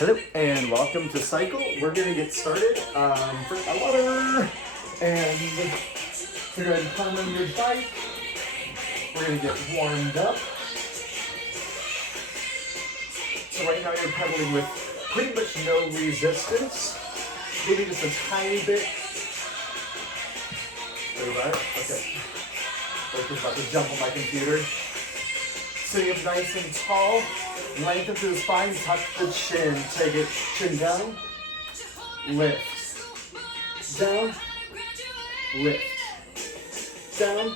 Hello and welcome to Cycle. We're gonna get started. First, water, and we're gonna climb on your bike. We're gonna get warmed up. So right now you're pedaling with pretty much no resistance, maybe just a tiny bit. Everybody, okay. I'm about to jump on my computer. Sitting up nice and tall. Lengthen through the spine, tuck the chin. Take it, chin down, lift, down, lift, down,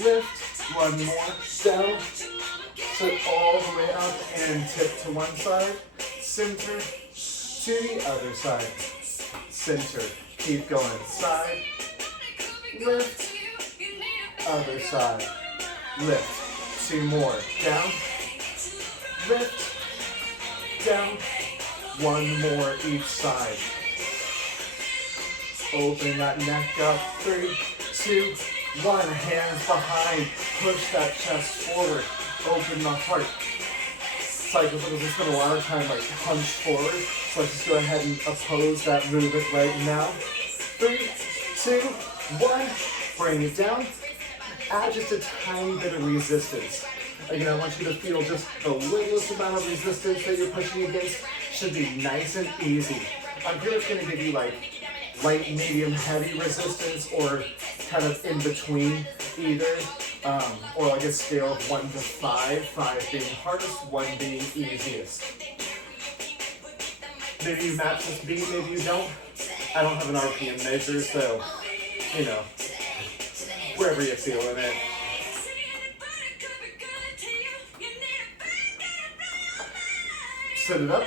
lift, one more, down, sit all the way up and tip to one side, center to the other side, center, keep going, side, lift, other side, lift, two more, down, lift, down, one more each side. Open that neck up, 3, 2, 1, hands behind, push that chest forward, open the heart. Cycle doesn't spend a lot of time like hunched forward, so let's just go ahead and oppose that movement right now. 3, 2, 1, bring it down, add just a tiny bit of resistance. Again, I want you to feel just the littlest amount of resistance that you're pushing against. Should be nice and easy. I'm pretty much going to give you like light, medium, heavy resistance, or kind of in between either, or like a scale of 1 to 5, 5 being hardest, 1 being easiest. Maybe you match this beat, maybe you don't. I don't have an RPM measure, so, you know, wherever you're feeling it. Sit it up.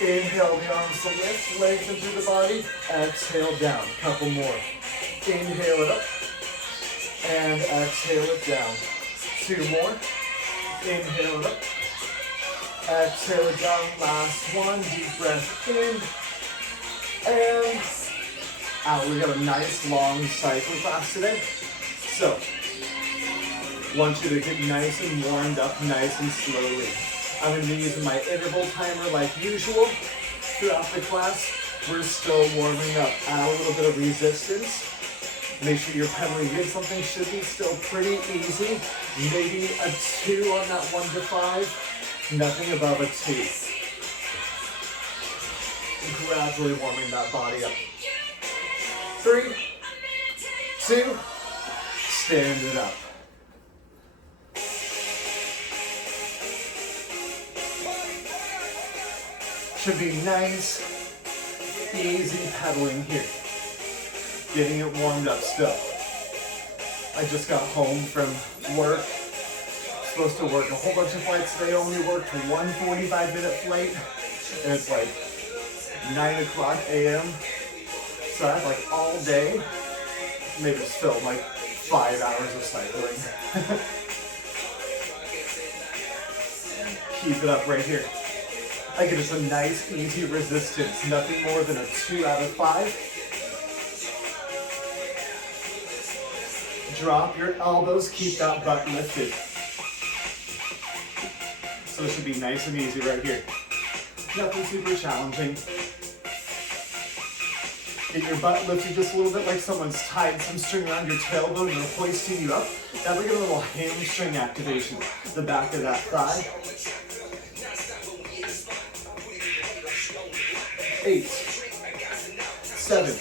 Inhale the arms to lift, legs into the body. Exhale down. Couple more. Inhale it up. And exhale it down. 2 more. Inhale it up. Exhale it down. Last one. Deep breath in. And out. We got a nice long cycle class today. So, want you to get nice and warmed up, nice and slowly. I'm going to be using my interval timer like usual throughout the class. We're still warming up. Add a little bit of resistance. Make sure you're pedaling in something. Should be still pretty easy. Maybe a 2 on that 1 to 5. Nothing above a 2. Gradually warming that body up. 3, 2, stand it up. Should be nice, easy pedaling here. Getting it warmed up still. I just got home from work. Supposed to work a whole bunch of flights today. Only worked one 45-minute flight. And it's like 9 o'clock a.m. So I have like all day. Maybe it's still like 5 hours of cycling. Keep it up right here. I give us a nice, easy resistance. Nothing more than a 2 out of 5. Drop your elbows. Keep that butt lifted. So it should be nice and easy right here. Nothing super challenging. Get your butt lifted just a little bit, like someone's tied some string around your tailbone and they're hoisting you up. That'll get a little hamstring activation. The back of that thigh. 8, 7,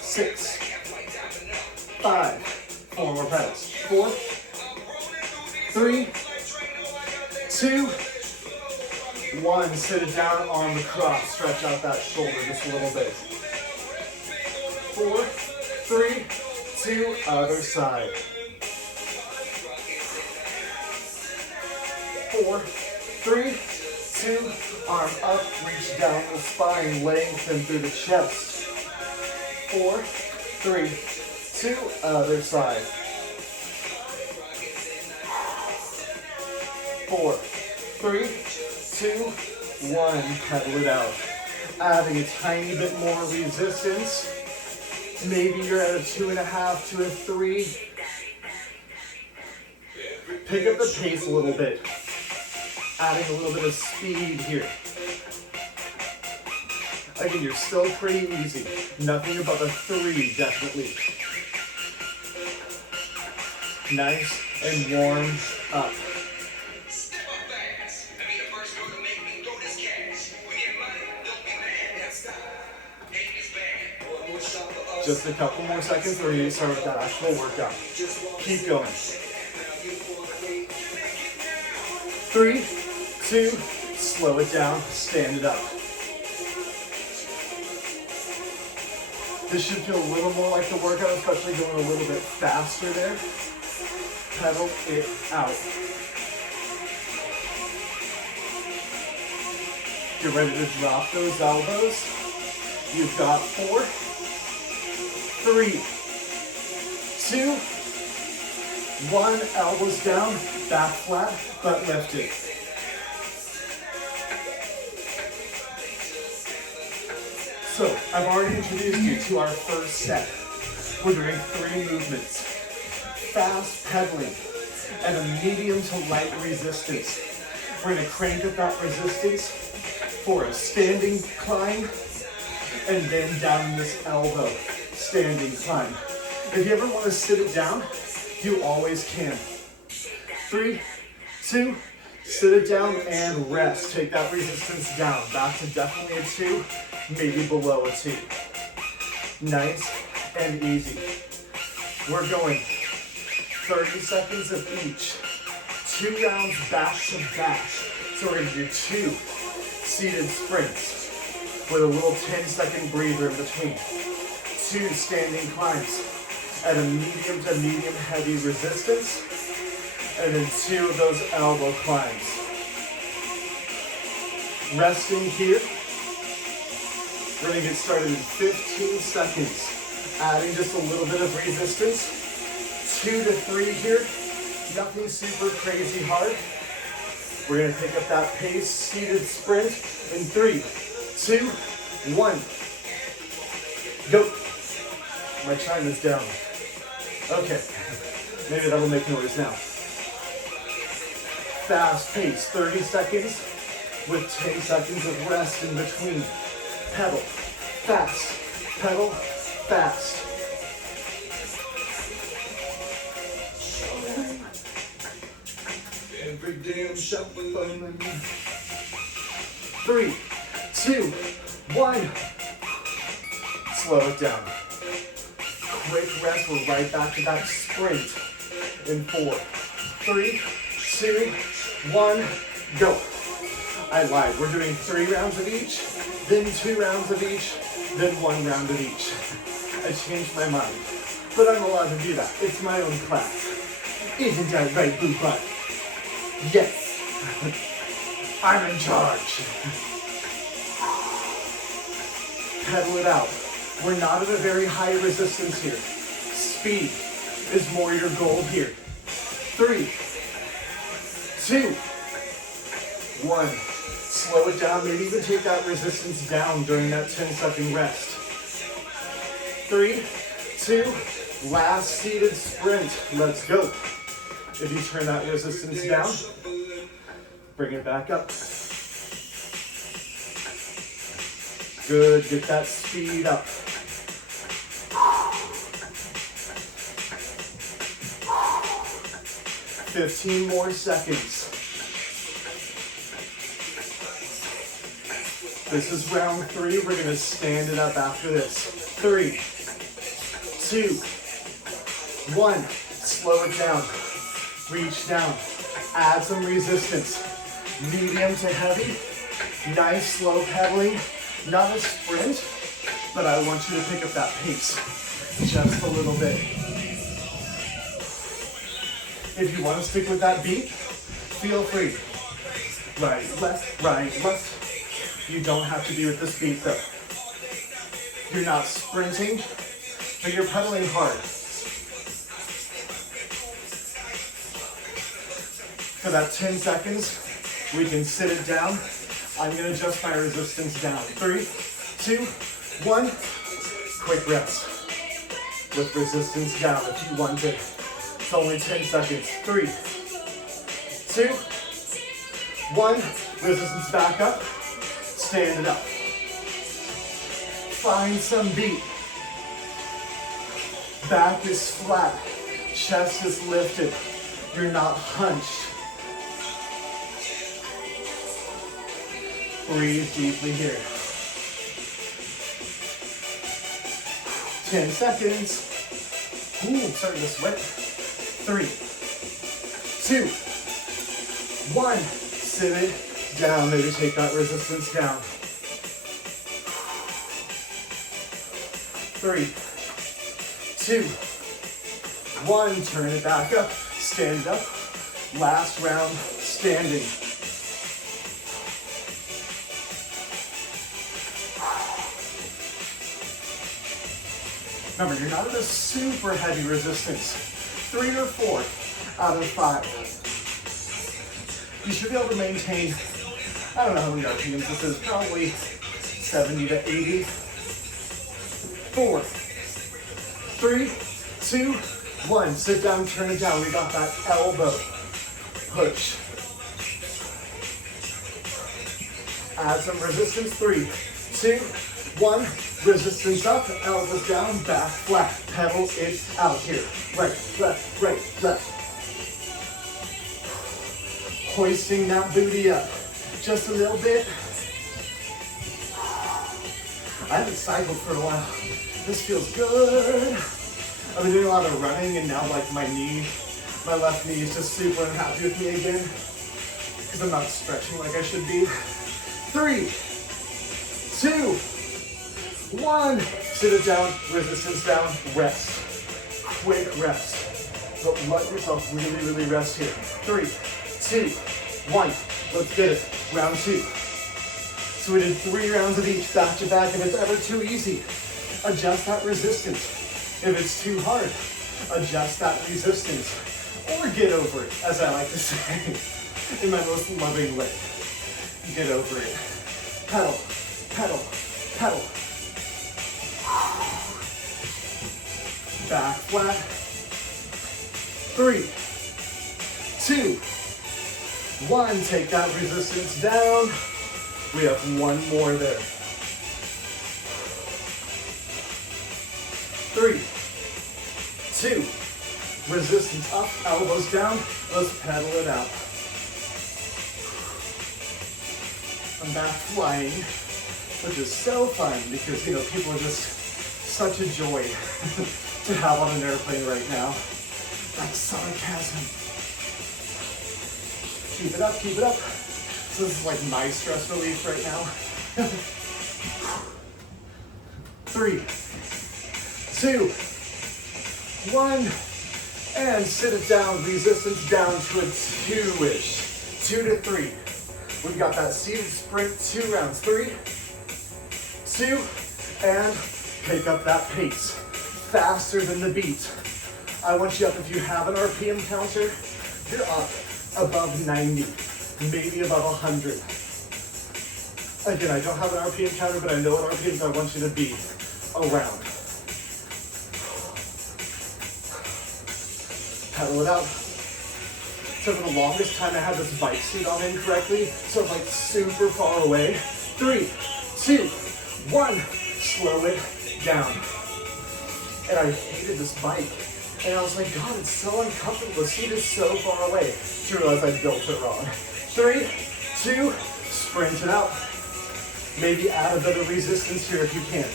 6, 5, 4 more pedals. 4, 3, 2, 1. Sit it down, arm across. Stretch out that shoulder just a little bit. 4, 3, 2, other side. 4, 3, 2, arm up, reach down the spine, lengthen through the chest. 4, 3, 2, other side. 4, 3, 2, 1, pedal it out. Adding a tiny bit more resistance. Maybe you're at a 2.5 to a 3. Pick up the pace a little bit. Adding a little bit of speed here. Again, you're still pretty easy. Nothing above a 3, definitely. Nice and warm up. Just a couple more seconds before you start with that actual workout. Keep going. 3, 2, slow it down, stand it up. This should feel a little more like the workout, especially going a little bit faster there. Pedal it out. Get ready to drop those elbows. You've got 4, 3, 2, 1. Elbows down, back flat, butt lifted. So, I've already introduced you to our first set. We're doing 3 movements. Fast pedaling and a medium to light resistance. We're going to crank up that resistance for a standing climb and then down this elbow, standing climb. If you ever want to sit it down, you always can. 3, 2, sit it down and rest. Take that resistance down. Back to definitely a 2, maybe below a 2. Nice and easy. We're going 30 seconds of each. 2 rounds back to back. So we're gonna do 2 seated sprints with a little 10-second breather in between. 2 standing climbs at a medium to medium heavy resistance, and then 2 of those elbow climbs. Resting here. We're gonna get started in 15 seconds, adding just a little bit of resistance. 2 to 3 here, nothing super crazy hard. We're gonna pick up that pace, seated sprint in 3, 2, 1. Go. My chime is down. Okay, maybe that'll make noise now. Fast pace, 30 seconds with 10 seconds of rest in between. Pedal, fast, pedal, fast. Every damn shuffling. 3, 2, 1. Slow it down. Quick rest, we're right back to that sprint in 4, 3, 2, 1, go. I lied, we're doing 3 rounds of each, then 2 rounds of each, then 1 round of each. I changed my mind, but I'm allowed to do that. It's my own class. Isn't that right, Boo Butt? Yes, I'm in charge. Pedal it out. We're not at a very high resistance here. Speed is more your goal here. 3, 2, 1. Slow it down, maybe even take that resistance down during that 10-second rest. 3, 2, last seated sprint. Let's go. If you turn that resistance down, bring it back up. Good, get that speed up. 15 more seconds. This is round 3. We're going to stand it up after this. 3, 2, 1. Slow it down. Reach down. Add some resistance. Medium to heavy. Nice slow pedaling. Not a sprint, but I want you to pick up that pace just a little bit. If you want to stick with that beat, feel free. Right, left, You don't have to be with this beat though. You're not sprinting, but you're pedaling hard. For that 10 seconds, we can sit it down. I'm going to adjust my resistance down. 3, 2, 1. Quick rest. With resistance down if you want it. It's only 10 seconds. 3, 2, 1, resistance back up, stand it up. Find some beat. Back is flat, chest is lifted, you're not hunched. Breathe deeply here. 10 seconds. Ooh, starting to sweat. 3, 2, 1. Sit it down. Maybe take that resistance down. 3, 2, 1. Turn it back up. Stand up. Last round, standing. Remember, you're not in a super heavy resistance. 3 or 4 out of 5. You should be able to maintain, I don't know how many RPMs this is, probably 70 to 80. 4, 3, 2, 1. Sit down, turn it down. We got that elbow push. Add some resistance. 3, 2, 1. Resistance up, elbows down, back flat. Pedal it out here. Right, left, right, left. Hoisting that booty up just a little bit. I haven't cycled for a while. This feels good. I've been doing a lot of running and now like my left knee is just super unhappy with me again because I'm not stretching like I should be. 3, 2, 1. Sit it down, resistance down, rest. Quick rest. But let yourself really, really rest here. 3, 2, 1. Let's get it. Round 2. So we did 3 rounds of each back to back. If it's ever too easy, adjust that resistance. If it's too hard, adjust that resistance. Or get over it, as I like to say, in my most loving way. Get over it. Pedal, pedal, pedal. Back flat. 3, 2, 1. Take that resistance down. We have 1 more there. 3, 2. Resistance up, elbows down. Let's pedal it out. I'm back flying, which is so fun because, you know, people are just such a joy to have on an airplane right now. That's sarcasm. Keep it up, keep it up. So this is like my stress relief right now. 3, 2, 1, and sit it down, resistance down to a 2-ish, 2 to 3. We've got that seated sprint, 2 rounds, 3, 2, and pick up that pace, faster than the beat. I want you up, if you have an RPM counter, you're up above 90, maybe above 100. Again, I don't have an RPM counter, but I know what RPMs I want you to be around. Pedal it out. So for the longest time, I had this bike seat on incorrectly, so it's like super far away. 3, 2, 1, slow it down. And I hated this bike. And I was like, God, it's so uncomfortable. The seat is so far away. To realize I built it wrong. 3, 2, sprint it out. Maybe add a bit of resistance here if you can.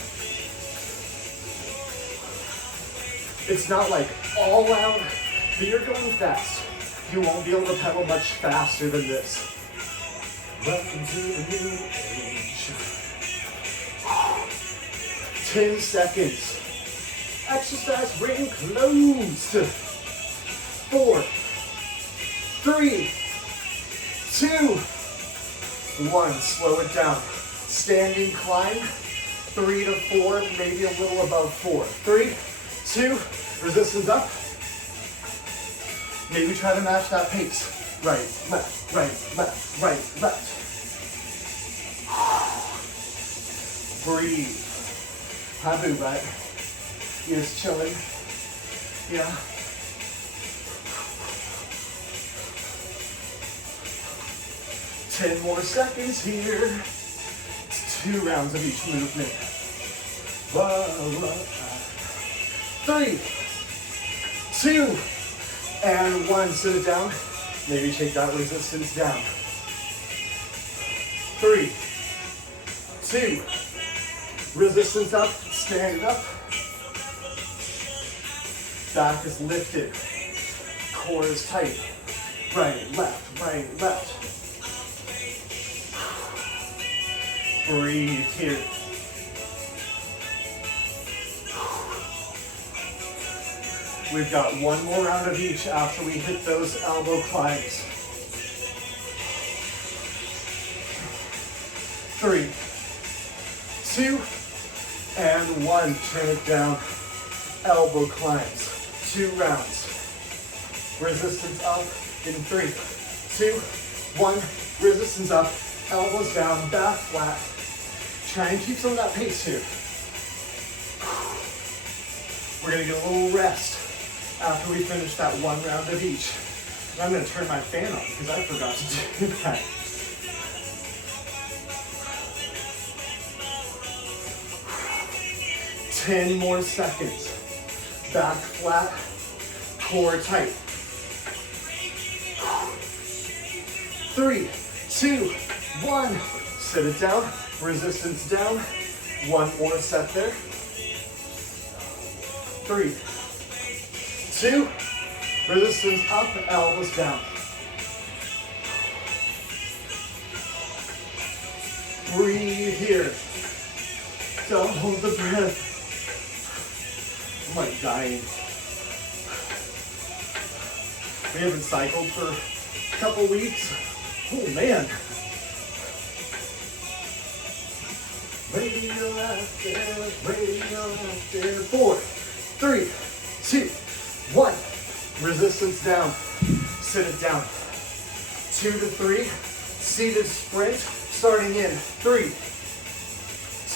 It's not like all out, but you're going fast. You won't be able to pedal much faster than this. Welcome to the new age. 10 seconds. Exercise ring closed. 4, 3, 2, 1. Slow it down. Standing climb. 3 to 4, maybe a little above 4. 3, 2, resistance up. Maybe try to match that pace. Right, left, right, left, right, left. Breathe. Habu, right? You're just chilling. Yeah. 10 more seconds here. It's 2 rounds of each movement. 3, 2, and 1. Sit it down. Maybe take that resistance down. 3, 2, resistance up, stand it up. Back is lifted, core is tight. Right, left, right, left. Breathe here. We've got 1 more round of each after we hit those elbow climbs. 3, 2, and 1. Turn it down. Elbow climbs. 2 rounds. Resistance up in 3, 2, 1. Resistance up. Elbows down. Back flat. Try and keep some of that pace here. We're going to get a little rest after we finish that 1 round of each. And I'm going to turn my fan on because I forgot to do that. Ten more seconds. Back flat, core tight. 3, 2, 1. Sit it down, resistance down. 1 more set there. 3, 2, resistance up, elbows down. Breathe here. Don't hold the breath. I'm like dying. We haven't cycled for a couple weeks. Oh man. Radio 4, 3, 2, 1. Resistance down. Sit it down. 2 to 3. Seated sprint. Starting in 3,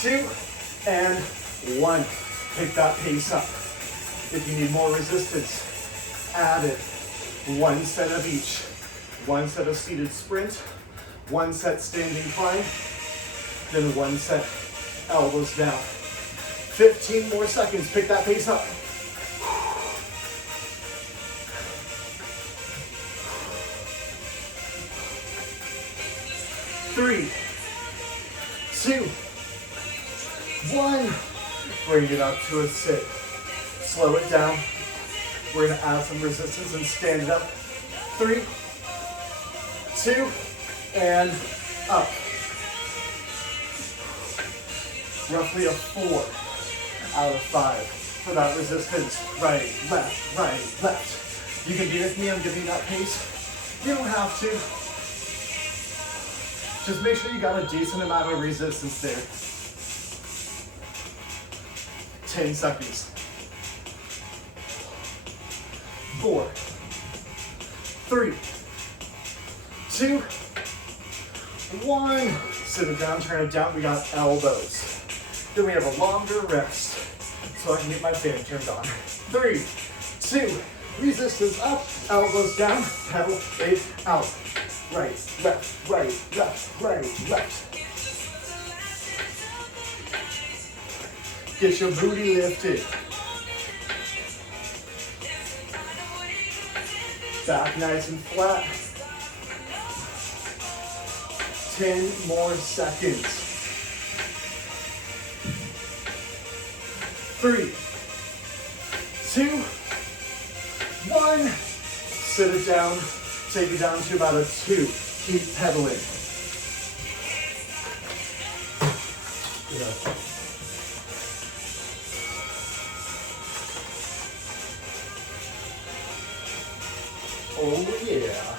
2, and 1. Pick that pace up. If you need more resistance, add it. 1 set of each. 1 set of seated sprint, 1 set standing climb, then 1 set elbows down. 15 more seconds. Pick that pace up. Three, 2, 1. Bring it up to a sit. Slow it down. We're going to add some resistance and stand it up. 3, 2, and up. Roughly a 4 out of 5 for that resistance. Right, left. You can be with me. I'm giving you that pace. You don't have to. Just make sure you got a decent amount of resistance there. 10 seconds. 4, 3, 2, 1. Sit it down, turn it down. We got elbows. Then we have a longer rest. So I can get my fan turned on. 3, 2, resistance up, elbows down, pedal it out. Right, left, left. Get your booty lifted. Back nice and flat. 10 more seconds. 3, 2, 1. Sit it down. Take it down to about a 2. Keep pedaling. Yeah. Oh yeah.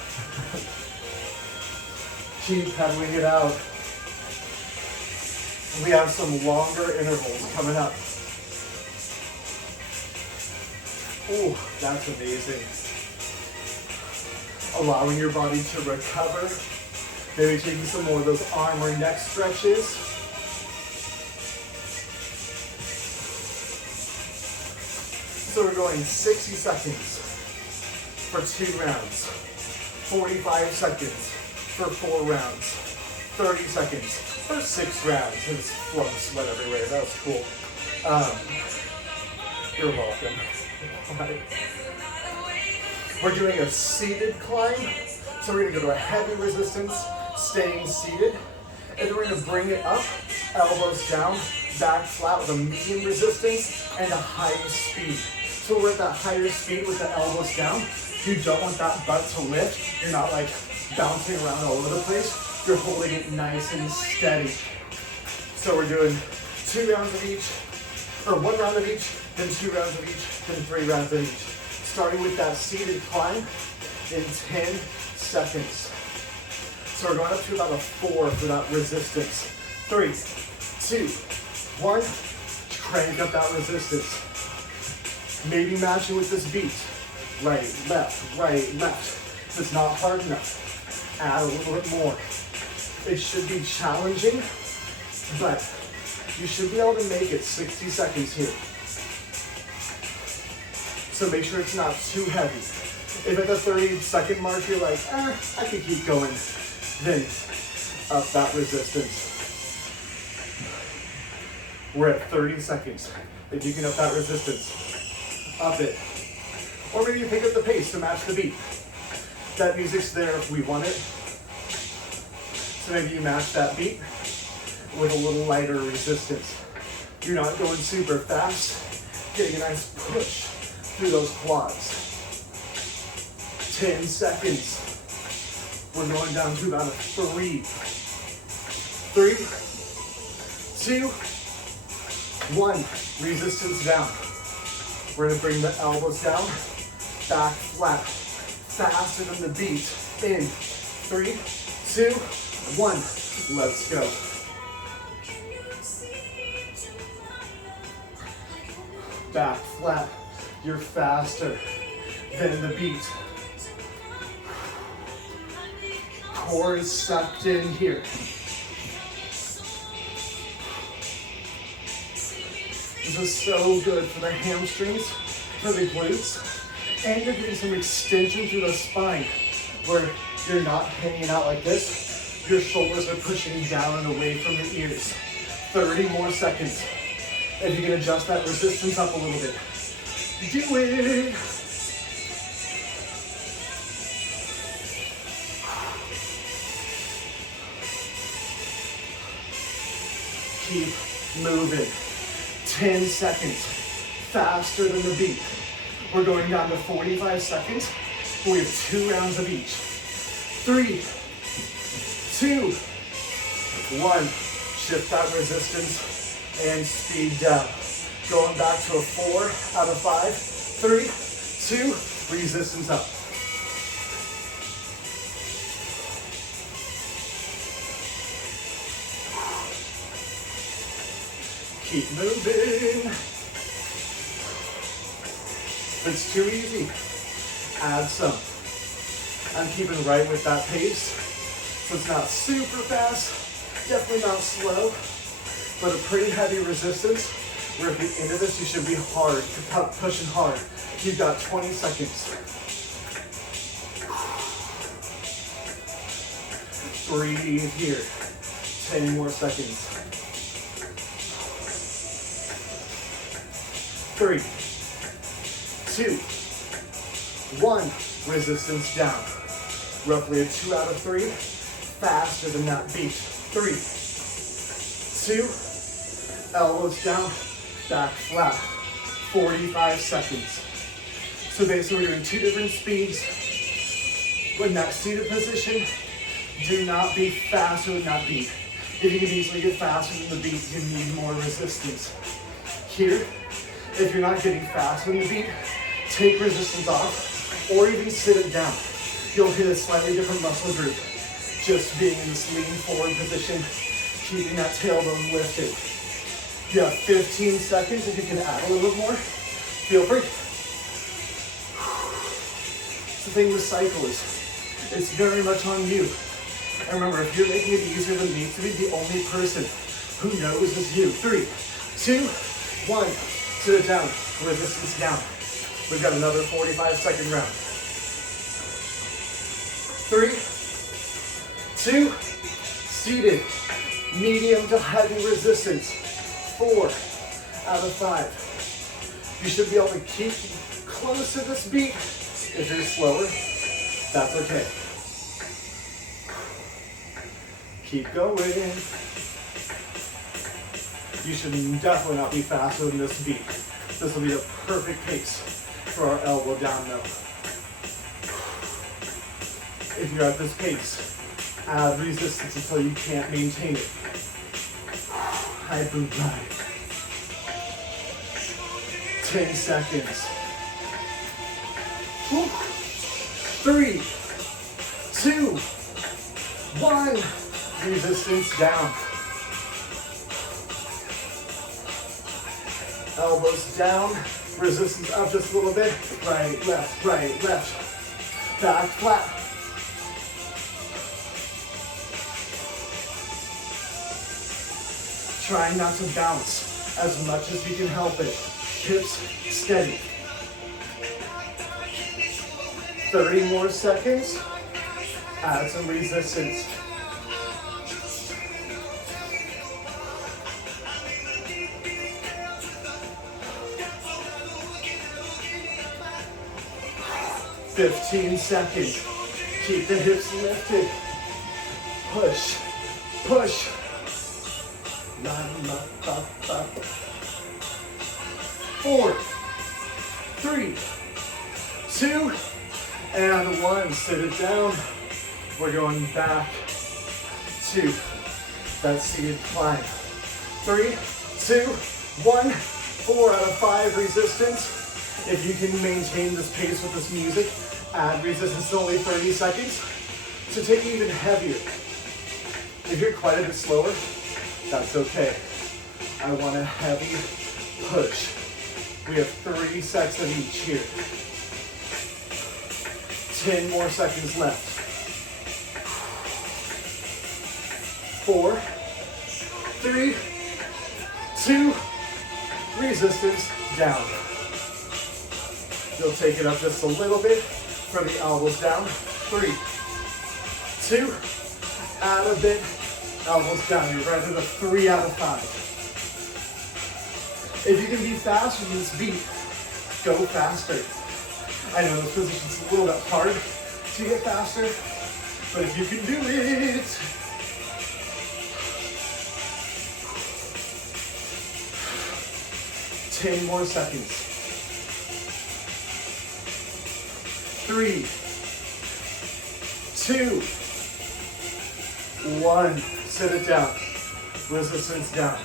Keep pedaling it out. We have some longer intervals coming up. Oh, that's amazing. Allowing your body to recover. Maybe taking some more of those arm or neck stretches. So we're going 60 seconds for 2 rounds. 45 seconds for 4 rounds, 30 seconds, for 6 rounds. And it's flowing sweat everywhere. That was cool. You're welcome. Right. We're doing a seated climb. So we're gonna go to a heavy resistance, staying seated. And then we're gonna bring it up, elbows down, back flat with a medium resistance and a high speed. So we're at that higher speed with the elbows down. You don't want that butt to lift. You're not like bouncing around all over the place. You're holding it nice and steady. So we're doing 2 rounds of each, or 1 round of each, then 2 rounds of each, then 3 rounds of each. Starting with that seated climb in 10 seconds. So we're going up to about a 4 for that resistance. 3, 2, 1, crank up that resistance. Maybe match it with this beat. Right, left, right, left. If it's not hard enough, add a little bit more. It should be challenging, but you should be able to make it 60 seconds here. So make sure it's not too heavy. If at the 30-second mark you're like, I could keep going, then up that resistance. We're at 30 seconds. If you can up that resistance, up it. Or maybe you pick up the pace to match the beat. That music's there if we want it. So maybe you match that beat with a little lighter resistance. You're not going super fast, getting a nice push through those quads. 10 seconds. We're going down to about a 3. 3, 2, 1. Resistance down. We're gonna bring the elbows down, back flat, faster than the beat. In 3, 2, 1. Let's go. Back flat. You're faster than the beat. Core is sucked in here. This is so good for the hamstrings, for the glutes, and you're getting some extension through the spine where you're not hanging out like this. Your shoulders are pushing down and away from the ears. 30 more seconds. If you can adjust that resistance up a little bit. Do it. Keep moving. 10 seconds. Faster than the beat. We're going down to 45 seconds. We have 2 rounds of each. 3, 2, 1. Shift that resistance and speed down. Going back to a 4 out of 5. 3, 2, resistance up. Keep moving. If it's too easy, add some. I'm keeping right with that pace. So it's not super fast, definitely not slow, but a pretty heavy resistance where at the end of this you should be hard, pushing hard. You've got 20 seconds. Breathe here. 10 more seconds. 3, 2, 1. Resistance down. Roughly a 2 out of 3. Faster than that beat. 3, 2. Elbows down. Back flat. 45 seconds. So basically we're doing 2 different speeds. In that seated position, do not be faster than that beat. If you can easily get faster than the beat, you need more resistance. Here, if you're not getting faster than the beat, take resistance off or even sit it down. You'll hit a slightly different muscle group. Just being in this lean forward position, keeping that tailbone lifted. You have 15 seconds. If you can add a little bit more, feel free. The thing with cycle is, it's very much on you. And remember, if you're making it easier than it needs to be, the only person who knows is you. 3, 2, 1. Sit it down. Resistance down. We've got another 45-second round. 3, 2, seated, medium to heavy resistance, 4 out of 5. You should be able to keep close to this beat. If you're slower, that's okay. Keep going. You should definitely not be faster than this beat. This will be the perfect pace for our elbow down though. If you're at this pace, add resistance until you can't maintain it. High boot glide. 10 seconds. 3, 2, 1. Resistance down. Elbows down. Resistance up just a little bit. Right, left, right, left. Back flat. Trying not to bounce as much as you can help it. Hips steady. 30 more seconds. Add some resistance. "15 seconds. Keep the hips lifted. Push, push. 4, 3, 2, and 1. Sit it down. We're going back to that seated climb. 3, 2, 1. 4 out of 5 resistance. If you can maintain this pace with this music, add resistance to only 30 seconds to take it even heavier. If you're quite a bit slower, that's okay. I want a heavy push. We have 3 sets of each here. 10 more seconds left. 4, 3, 2, resistance down. You'll take it up just a little bit for the elbows down. 3, 2, add a bit, elbows down. You're right at a 3 out of 5. If you can be faster than this beat, go faster. I know this position's a little bit hard to get faster, but if you can do it, 10 more seconds. 3, 2, 1. Sit it down. Resistance down.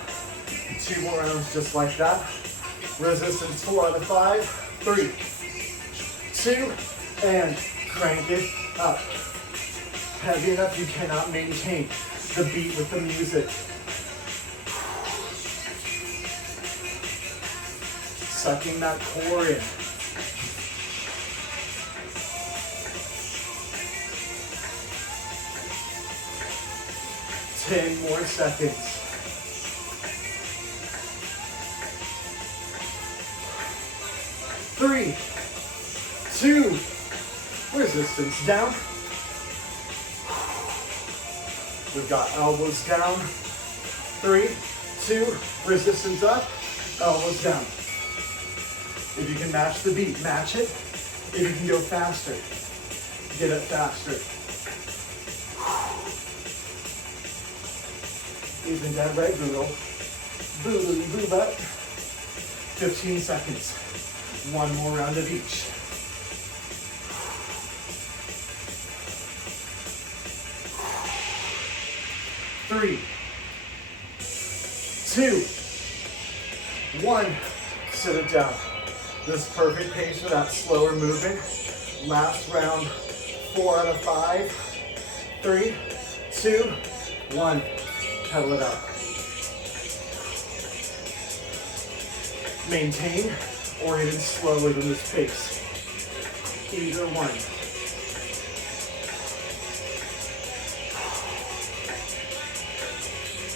2 more rounds just like that. Resistance 4 out of 5. 3, 2, and crank it up. Heavy enough you cannot maintain the beat with the music. Sucking that core in. Ten more seconds. 3, 2, resistance down. We've got elbows down. 3, 2, resistance up, elbows down. If you can match the beat, match it. If you can go faster, get it faster. Even that right boodle. Boodle, boo butt. 15 seconds. 1 more round of each. 3, 2, 1. Sit it down. This perfect pace for that slower movement. Last round, 4 out of 5. 3, 2, 1. Pedal it out. Maintain or even slower than this pace. Either one.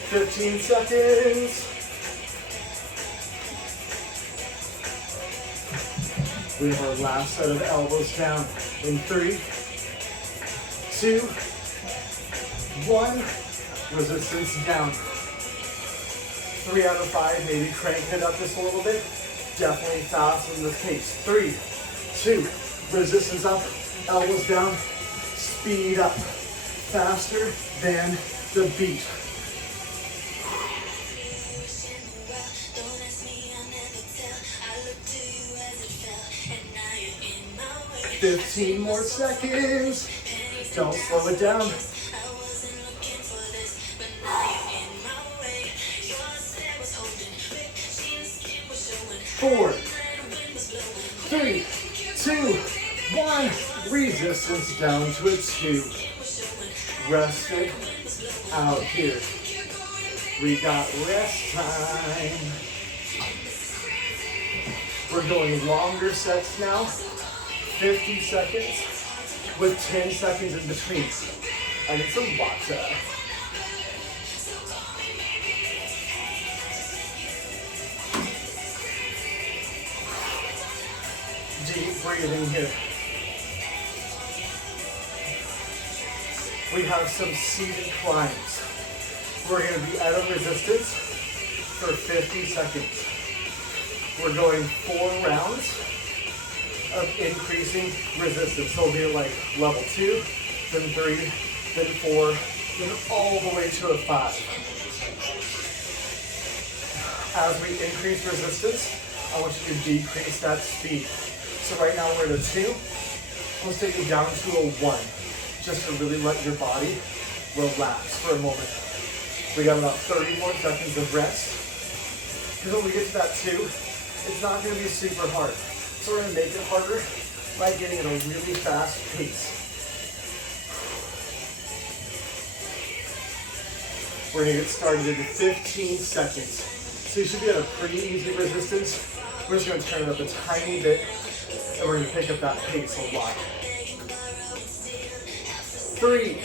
15 seconds. We have our last set of elbows down in 3, 2, 1, resistance down. 3 out of 5, maybe crank it up just a little bit. Definitely fast in this pace. 3, 2, resistance up, elbows down, speed up. Faster than the beat. 15 more seconds. Don't slow it down. 4, 3, 2, 1. Resistance down to a 2. Rest it out here. We got rest time. We're going longer sets now. 50 seconds with 10 seconds in between. I need some water. Deep breathing here. We have some seated climbs. We're going to be at a resistance for 50 seconds. We're going 4 rounds of increasing resistance. So it'll be like level 2, then 3, then 4, then all the way to a 5. As we increase resistance, I want you to decrease that speed. So right now we're at a 2. Let's take it down to a 1, just to really let your body relax for a moment. We got about 30 more seconds of rest. Because when we get to that 2, it's not going to be super hard. So we're going to make it harder by getting at a really fast pace. We're going to get started in 15 seconds. So you should be at a pretty easy resistance. We're just going to turn it up a tiny bit, and we're going to pick up that pace a lot. 3,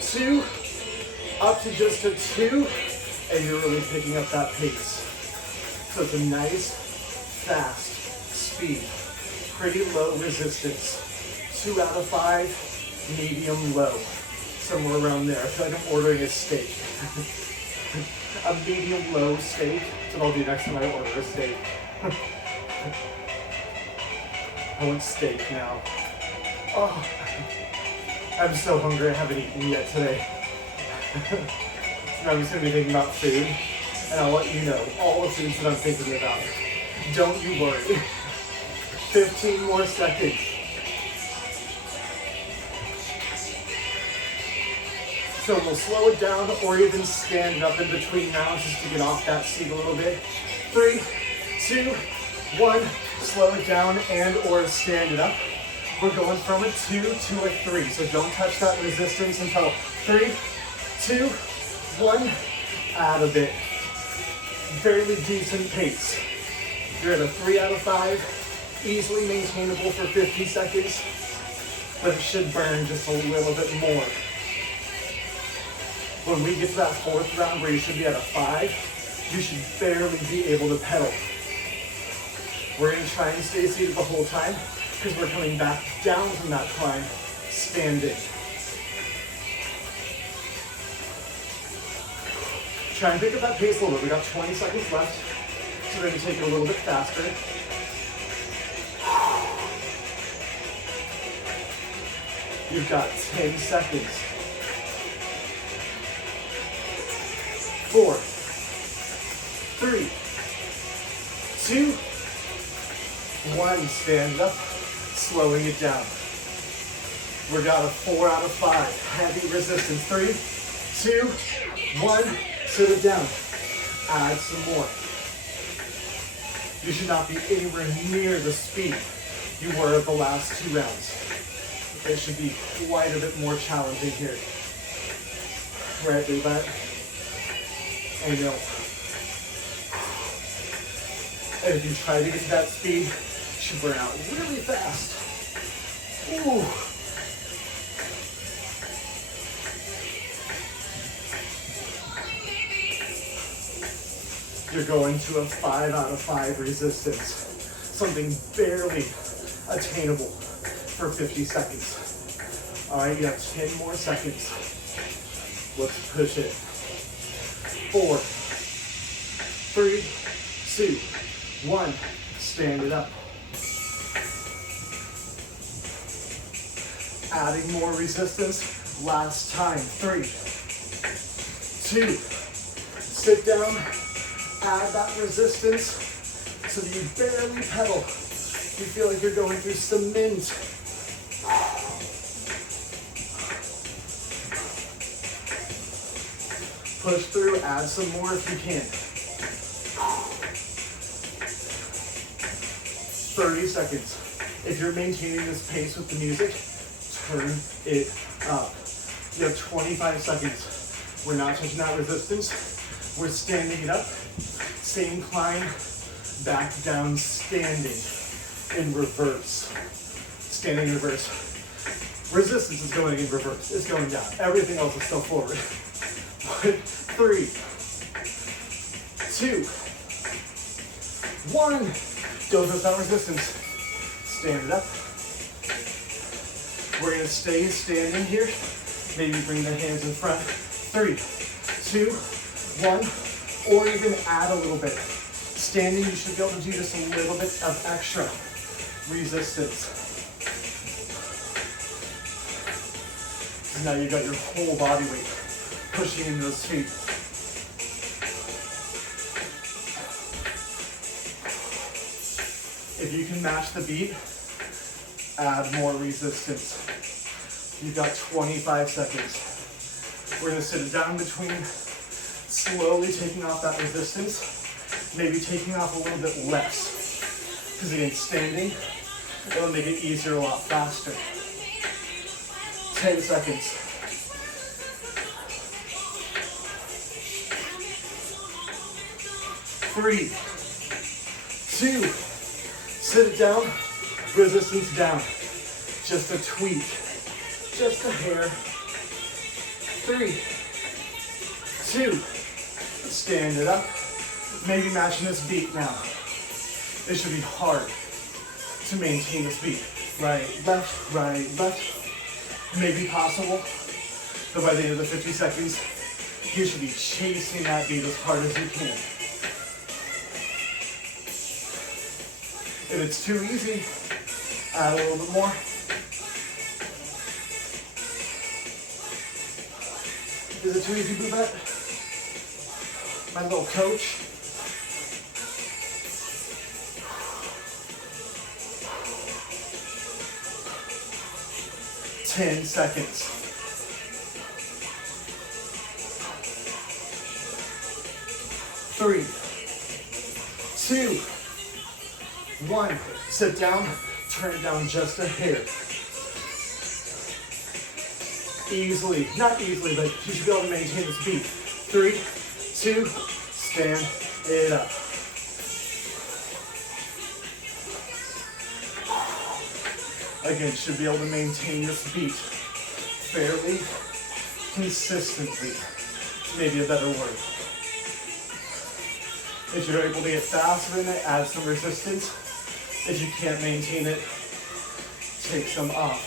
2, up to just a 2, and you're really picking up that pace. So it's a nice, fast speed, pretty low resistance. 2 out of 5, medium low, somewhere around there. I feel like I'm ordering a steak. A medium low steak. That's what I'll do next time I order a steak. I want steak now. Oh, I'm so hungry. I haven't eaten yet today. So I'm just gonna be thinking about food, and I'll let you know all the foods that I'm thinking about. Don't you worry. 15 more seconds. So we'll slow it down or even stand up in between rounds just to get off that seat a little bit. 3, 2, 1, slow it down and or stand it up. We're going from a 2 to a 3, so don't touch that resistance until 3, 2, 1, add a bit. Fairly decent pace. You're at a 3 out of 5, easily maintainable for 50 seconds, but it should burn just a little bit more. When we get to that 4th round where you should be at a 5, you should barely be able to pedal. We're going to try and stay seated the whole time because we're coming back down from that climb, standing. Try and pick up that pace a little bit. We got 20 seconds left, so we're going to take it a little bit faster. You've got 10 seconds. 4, 3, 2, 1. Stand up, slowing it down. We got a 4 out of 5. Heavy resistance. 3, 2, 1. Sit it down. Add some more. You should not be anywhere near the speed you were at the last 2 rounds. It should be quite a bit more challenging here. Right, Levi? I know. And if you try to get to that speed, you should burn out really fast. Ooh. You're going to a 5 out of 5 resistance. Something barely attainable for 50 seconds. All right, you have 10 more seconds. Let's push it. 4, 3, 2, 1. Stand it up. Adding more resistance. Last time. 3, 2. Sit down. Add that resistance so that you barely pedal. You feel like you're going through cement. Push through, add some more if you can. 30 seconds. If you're maintaining this pace with the music, turn it up. You have 25 seconds. We're not touching that resistance. We're standing it up. Same climb, back down, standing in reverse. Standing in reverse. Resistance is going in reverse. It's going down. Everything else is still forward. 3, 2, 1. Don't touch that resistance. Stand it up. We're going to stay standing here. Maybe bring the hands in front. 3, 2, 1. Or even add a little bit. Standing, you should be able to do just a little bit of extra resistance. Now you've got your whole body weight pushing into those feet. If you can match the beat, add more resistance. You've got 25 seconds. We're going to sit it down between, slowly taking off that resistance, maybe taking off a little bit less. Because again, standing, it'll make it easier a lot faster. 10 seconds. 3, 2, sit it down, resistance down. Just a tweak, just a hair. 3, 2, stand it up. Maybe matching this beat now. It should be hard to maintain this beat. Right, left, maybe possible, but by the end of the 50 seconds, you should be chasing that beat as hard as you can. If it's too easy, add a little bit more. Is it too easy, Boobette? My little coach. Ten seconds. 3, 2, 1. Sit down, turn it down just a hair. Easily, not easily, but you should be able to maintain this beat. 3, 2, stand it up. Again, should be able to maintain this beat fairly consistently. Maybe a better word. If you're able to get faster in it, add some resistance. If you can't maintain it, take some off.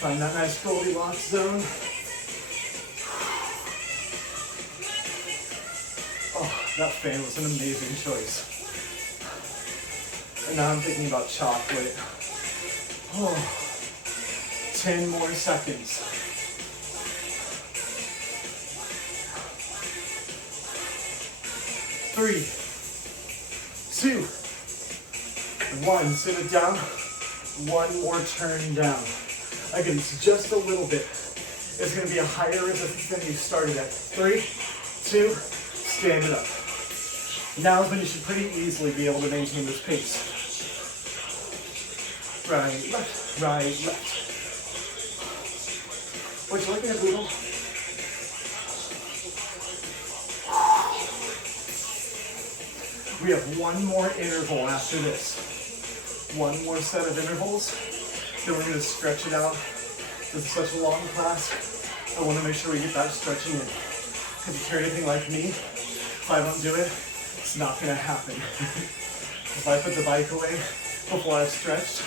Find that nice Goldilocks zone. Oh, that fan was an amazing choice. And now I'm thinking about chocolate. Oh, 10 more seconds. 3, 2, 1. Sit it down. One more turn down. Again, it's just a little bit. It's going to be a higher resistance than you started at. 3, 2, stand it up. Now is when you should pretty easily be able to maintain this pace. Right, left, right, left. What you looking at, Boodle? We have one more interval after this. One more set of intervals. Then we're going to stretch it out. This is such a long class. I want to make sure we get that stretching in. Because if you're anything like me, if I don't do it, it's not going to happen. If I put the bike away before I've stretched,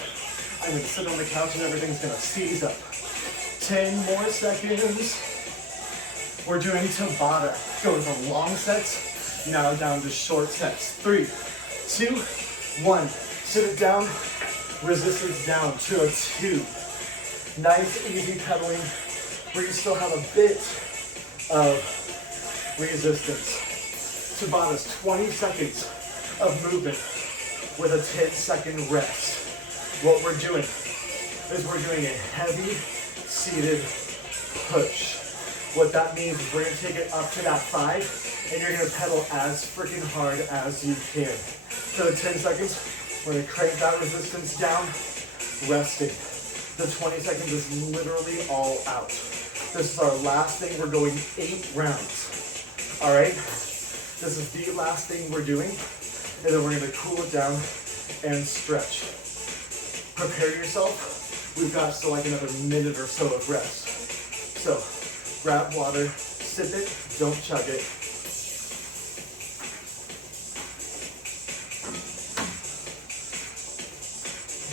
I'm going to sit on the couch and everything's going to seize up. 10 more seconds. We're doing Tabata. Going from long sets, now down to short sets. 3, 2, 1. Sit it down, resistance down to a 2. Nice, easy pedaling where you still have a bit of resistance. Tabata's 20 seconds of movement with a 10-second rest. What we're doing is we're doing a heavy seated push. What that means is we're gonna take it up to that 5, and you're gonna pedal as freaking hard as you can. For the 10 seconds, we're gonna crank that resistance down, resting. The 20 seconds is literally all out. This is our last thing. We're going 8 rounds. All right? This is the last thing we're doing, and then we're gonna cool it down and stretch. Prepare yourself. We've got still like another minute or so of rest. So, grab water, sip it, don't chug it.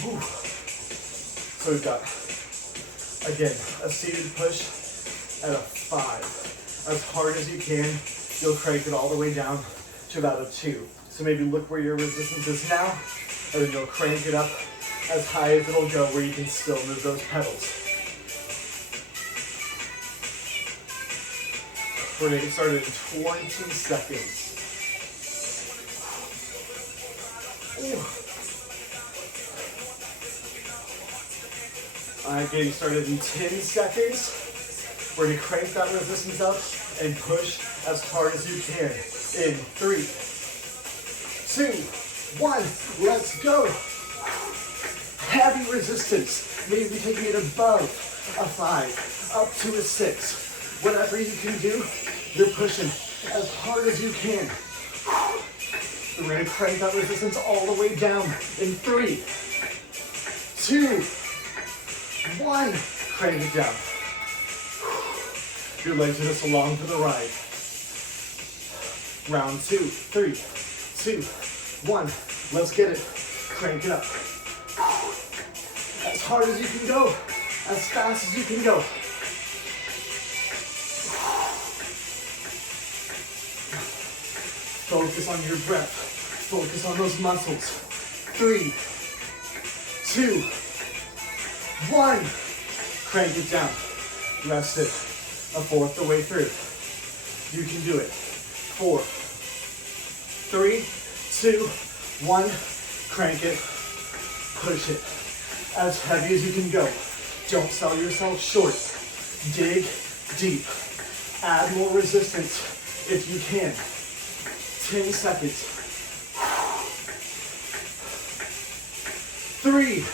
Whew. So we've got, again, a seated push at a 5. As hard as you can, you'll crank it all the way down to about a 2. So maybe look where your resistance is now, and then you'll crank it up as high as it'll go where you can still move those pedals. We're gonna get started in 20 seconds. Ooh. All right, getting started in 10 seconds. We're gonna crank that resistance up and push as hard as you can. In 3, 2, 1, let's go. Heavy resistance, maybe taking it above a 5, up to a 6. Whatever you can do, you're pushing as hard as you can. We're gonna crank that resistance all the way down in 3, 2, 1. Crank it down. Your legs are just along for the ride. Round 2, 3, 2, 1. Let's get it. Crank it up. As hard as you can go. As fast as you can go. Focus on your breath. Focus on those muscles. 3, 2, 1. Crank it down. Rest it. A 4th the way through. You can do it. 4, 3, 2, 1. Crank it. Push it. As heavy as you can go. Don't sell yourself short. Dig deep. Add more resistance if you can. 10 seconds. 3,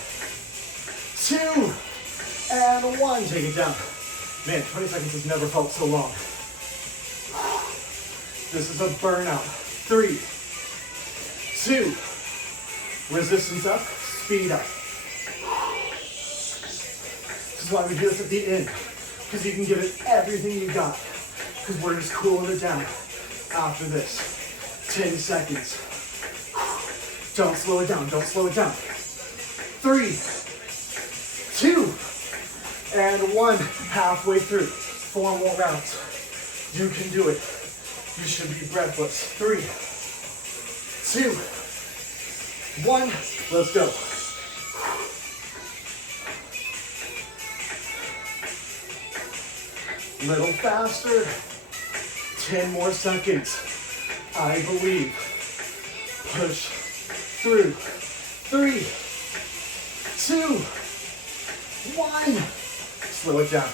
2, and 1. Take it down. Man, 20 seconds has never felt so long. This is a burnout. 3, 2, resistance up, speed up. This is why we do this at the end, because you can give it everything you got, because we're just cooling it down after this. 10 seconds. Don't slow it down, don't slow it down. 3, 2, and 1. Halfway through. 4 more rounds. You can do it. You should be breathless. 3, 2, 1. Let's go. Little faster. 10 more seconds. I believe. Push through. 3, 2, 1. Slow it down.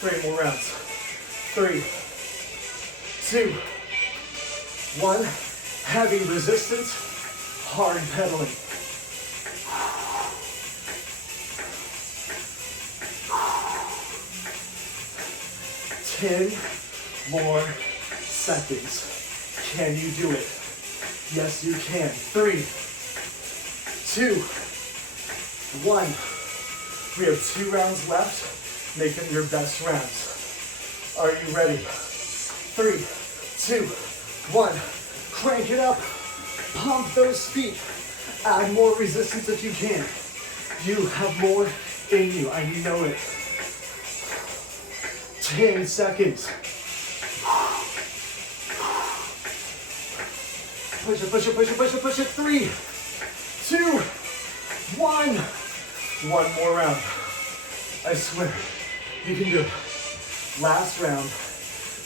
3 more rounds. 3, 2, 1. Heavy resistance, hard pedaling. Ten more seconds. Can you do it? Yes, you can. 3, 2, 1. We have 2 rounds left. Make them your best rounds. Are you ready? 3, 2, 1. Crank it up. Pump those feet. Add more resistance if you can. You have more in you. I know it. 10 seconds. Push it, push it, push it, push it, push it. 3, 2, 1. One more round. I swear, you can do it. Last round,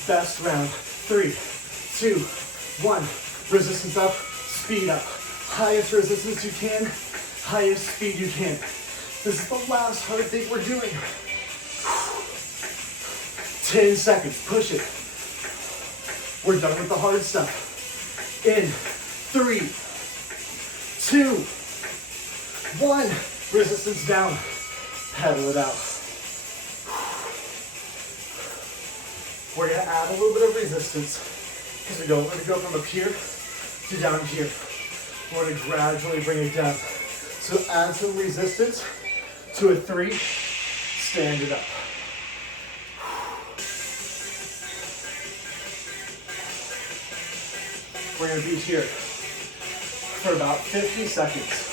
best round. 3, 2, 1. Resistance up, speed up. Highest resistance you can, highest speed you can. This is the last hard thing we're doing. 10 seconds, push it. We're done with the hard stuff. In 3, 2, 1. Resistance down. Pedal it out. We're gonna add a little bit of resistance because we're gonna go from up here to down here. We're gonna gradually bring it down. So add some resistance to a 3, stand it up. We're gonna be here for about 50 seconds.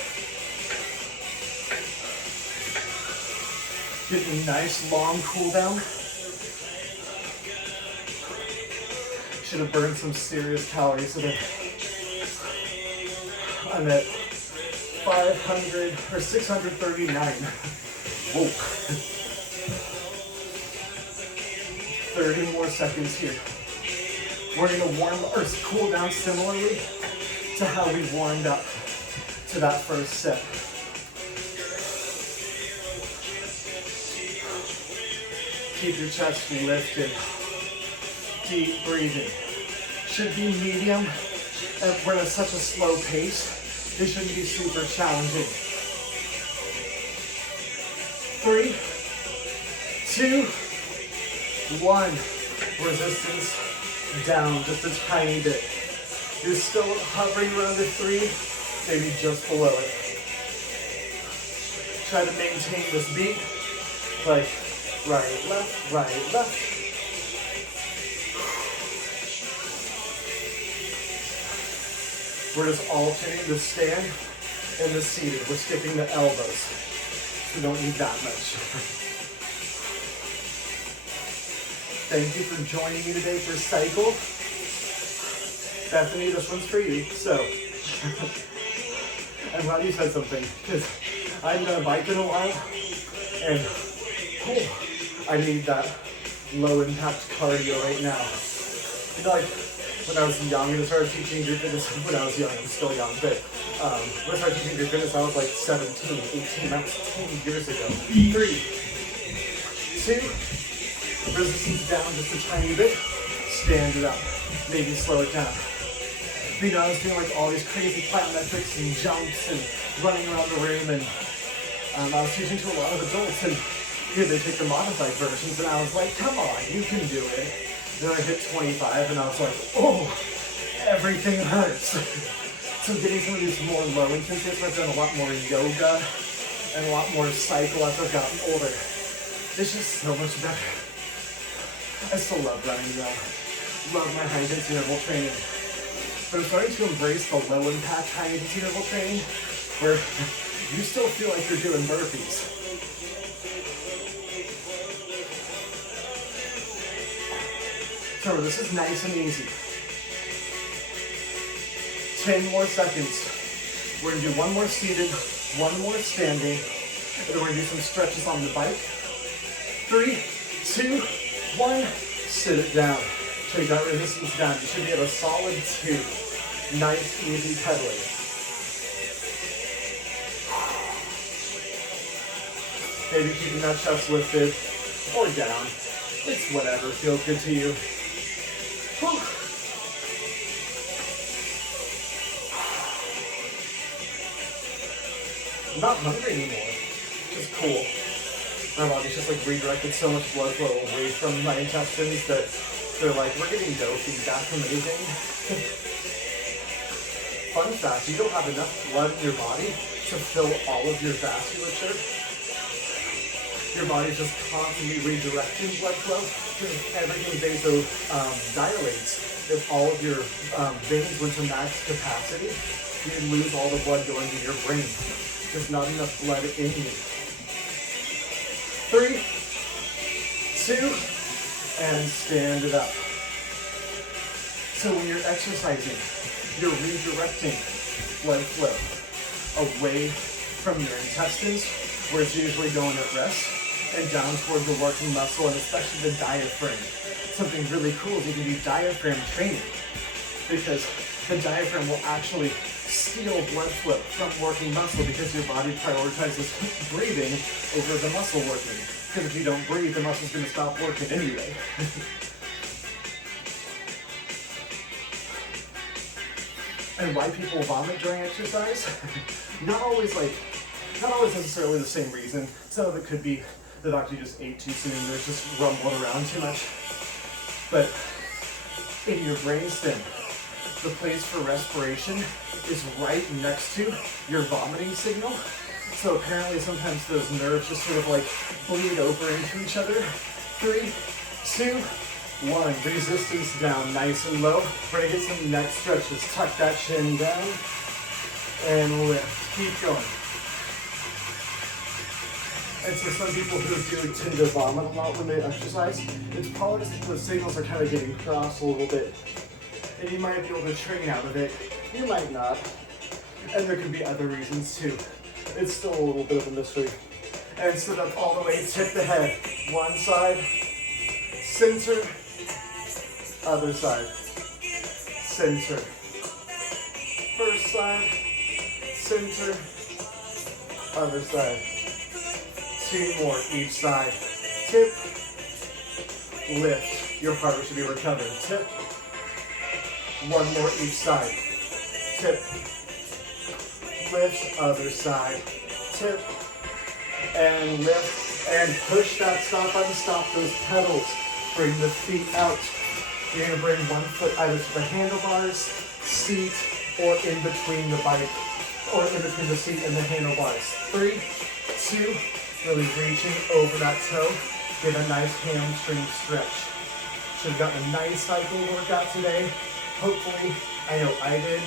Get a nice long cool down. Should have burned some serious calories today. I'm at 500 or 639. Whoa. 30 more seconds here. We're gonna warm or cool down similarly to how we warmed up to that first set. Keep your chest lifted. Deep breathing. Should be medium, and we're at such a slow pace, it shouldn't be super challenging. 3, 2, 1. Resistance down just a tiny bit. You're still hovering around the 3, maybe just below it. Try to maintain this beat, like right, left, right, left. We're just alternating the stand and the seated. We're skipping the elbows. We don't need that much. Thank you for joining me today for Cycle. Bethany, this one's for you. So, I'm glad you said something, because I haven't done a bike in a while, and I need that low impact cardio right now. You know, like, when I was young and I started teaching group fitness, when I was young, I'm still young, but when I started teaching group fitness, I was like 17, 18, that was 10 years ago. 3, 2, resistance down just a tiny bit, stand it up, maybe slow it down. You know, I was doing like all these crazy plyometrics and jumps and running around the room, and I was teaching to a lot of adults, and here they take the modified versions, and I was like, come on, you can do it. Then I hit 25 and I was like, oh, everything hurts. So getting some of these more low intensity, I've done a lot more yoga and a lot more cycle as I've gotten older. It's just so much better. I still love running though. Love my high intensity interval training. But I'm starting to embrace the low impact high intensity interval training where you still feel like you're doing burpees. So this is nice and easy. 10 more seconds. We're gonna do one more seated, one more standing, and then we're gonna do some stretches on the bike. 3, 2, 1, sit it down. Take that resistance down. You should be at a solid 2. Nice, easy pedaling. Maybe keeping that chest lifted or down. It's whatever feels good to you. Whew. I'm not hungry anymore. It's cool. My body's just like redirected so much blood flow away from my intestines that they're like, we're getting no feedback from anything. Fun fact, you don't have enough blood in your body to fill all of your vasculature. Your body's just constantly redirecting blood flow because everything vasodilates. If all of your veins went to max capacity, you'd lose all the blood going to your brain. There's not enough blood in you. 3, 2, and stand it up. So when you're exercising, you're redirecting blood flow away from your intestines, where it's usually going at rest, and down toward the working muscle, and especially the diaphragm. Something really cool is you can do diaphragm training, because the diaphragm will actually steal blood flow from working muscle, because your body prioritizes breathing over the muscle working. Because if you don't breathe, the muscle's going to stop working anyway. And why people vomit during exercise? Not always necessarily the same reason. Some of it could be the doctor just ate too soon, there's just rumbling around too much. But in your brainstem, the place for respiration is right next to your vomiting signal. So apparently sometimes those nerves just sort of like bleed over into each other. 3, 2, 1. Resistance down, nice and low. We're gonna get some neck stretches. Tuck that chin down and lift. Keep going. And so some people who do tend to vomit a lot when they exercise, it's probably just the signals are kind of getting crossed a little bit. And you might be able to train out of it. You might not. And there could be other reasons too. It's still a little bit of a mystery. And sit up all the way, tip the head. One side, center, other side, center. First side, center, other side. 2 more each side. Tip, lift. Your heart should be recovered. Tip. 1 more each side. Tip, lift, other side. Tip, and lift, and push that stop button. Stop those pedals. Bring the feet out. You're gonna bring one foot either to the handlebars, seat, or in between the bike, or in between the seat and the handlebars. 3, 2, really reaching over that toe. Get a nice hamstring stretch. Should have gotten a nice cycle workout today. Hopefully, I know I did.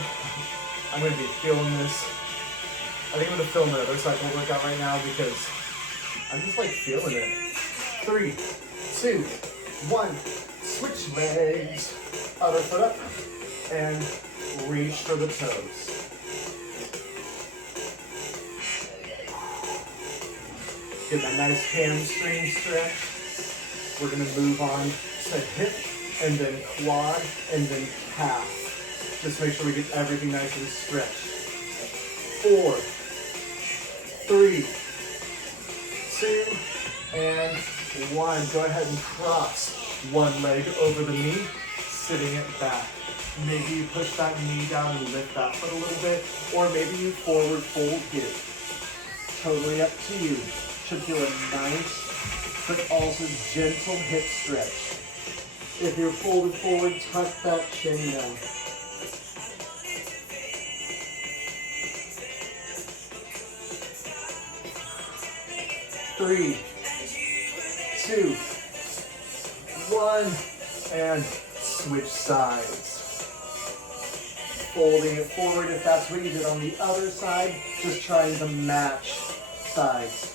I'm gonna be feeling this. I think I'm gonna film another cycle workout right now because I'm just like feeling it. 3, 2, 1. Switch legs. Other foot up. And reach for the toes. Get that nice hamstring stretch. We're gonna move on to hip, and then quad, and then calf. Just make sure we get everything nice and stretched. 4, 3, 2, and 1. Go ahead and cross one leg over the knee, sitting it back. Maybe you push that knee down and lift that foot a little bit, or maybe you forward fold here. Totally up to you. Should feel a nice, but also gentle hip stretch. If you're folded forward, tuck that chin down. Three, 2, 1, and switch sides. Folding it forward if that's what you did on the other side, just trying to match sides.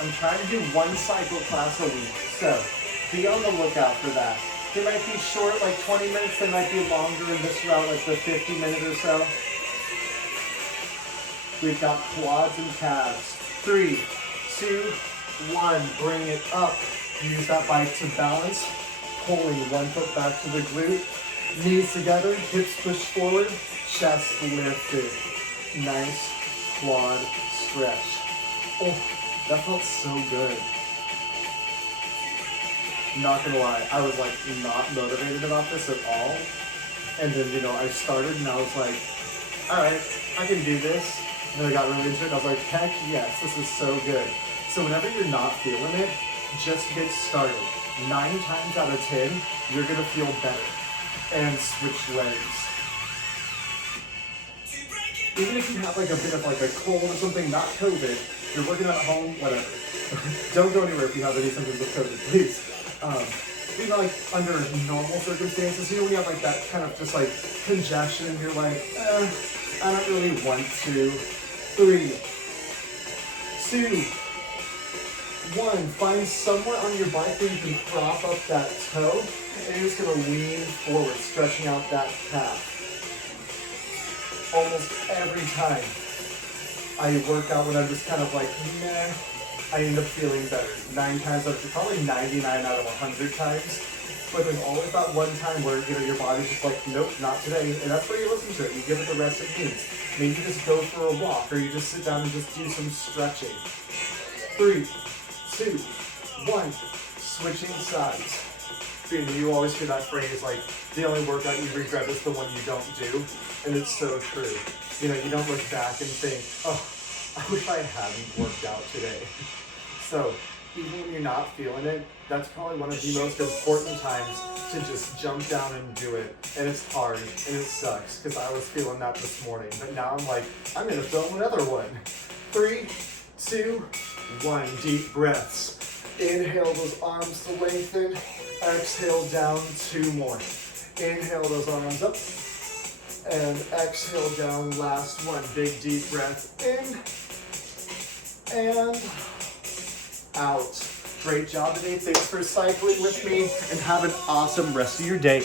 I'm trying to do 1 cycle class a week, so be on the lookout for that. They might be short, like 20 minutes, they might be longer in this route, like the 50-minute or so. We've got quads and calves. 3, 2, 1, bring it up. Use that bike to balance, pulling one foot back to the glute. Knees together, hips push forward, chest lifted. Nice quad stretch. Oh. That felt so good. Not gonna lie, I was like not motivated about this at all. And then, I started and I was like, all right, I can do this. And then I got really into it and I was like, heck yes, this is so good. So whenever you're not feeling it, just get started. 9 times out of 10, you're gonna feel better. And switch legs. Even if you have like a bit of like a cold or something, not COVID, you're working at home, whatever. Don't go anywhere if you have any symptoms of COVID, please. Even like under normal circumstances, when you have like that kind of just like congestion, you're like, I don't really want to. 3, 2, 1. Find somewhere on your bike where you can prop up that toe, and you're just going to lean forward, stretching out that calf. Almost every time I work out when I'm just kind of like, meh, I end up feeling better. 9 times out of, probably 99 out of 100 times. But there's always that one time where, you know, your body's just like, nope, not today. And that's where you listen to it. You give it the rest it needs. Maybe you just go for a walk, or you just sit down and just do some stretching. 3, 2, 1. Switching sides. You always hear that phrase like, the only workout you regret is the one you don't do. And it's so true. You know, you don't look back and think, oh, I wish I hadn't worked out today. So even when you're not feeling it, that's probably one of the most important times to just jump down and do it. And it's hard and it sucks because I was feeling that this morning. But now I'm like, I'm going to film another one. 3, 2, 1. Deep breaths. Inhale those arms to lengthen. Exhale down. 2 more. Inhale those arms up. And exhale down. Last one. Big deep breath in. And out. Great job today. Thanks for cycling with me, and have an awesome rest of your day.